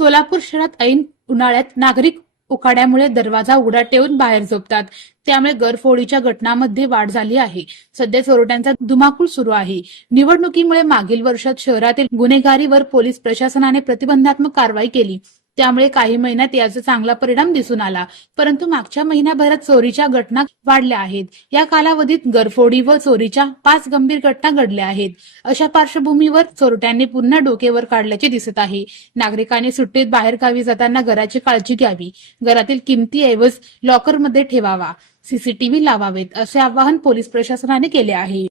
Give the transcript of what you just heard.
सोलापूर शहरात ऐन उन्हाळ्यात नागरिक उकाड्यामुळे दरवाजा उघडा ठेवून बाहेर झोपतात. त्यामुळे गरफोडीच्या घटनांमध्ये वाढ झाली आहे. सध्या चोरट्यांचा धुमाकूळ सुरू आहे. निवडणुकीमुळे मागील वर्षात शहरातील गुन्हेगारीवर पोलीस प्रशासनाने प्रतिबंधात्मक कारवाई केली. त्यामुळे काही महिन्यात याचा चांगला परिणाम दिसून आला. परंतु मागच्या महिन्याभरात चोरीच्या घटना वाढल्या आहेत. या कालावधीत गरफोडी व चोरीच्या 5 गंभीर घटना घडल्या आहेत. अशा पार्श्वभूमीवर चोरट्यांनी पुन्हा डोकेवर काढल्याचे दिसत आहे. नागरिकांनी सुट्टीत बाहेर गावी जाताना घराची काळजी घ्यावी. घरातील किमती ऐवज लॉकरमध्ये ठेवावा. सीसीटीव्ही लावावेत असे आवाहन पोलीस प्रशासनाने केले आहे.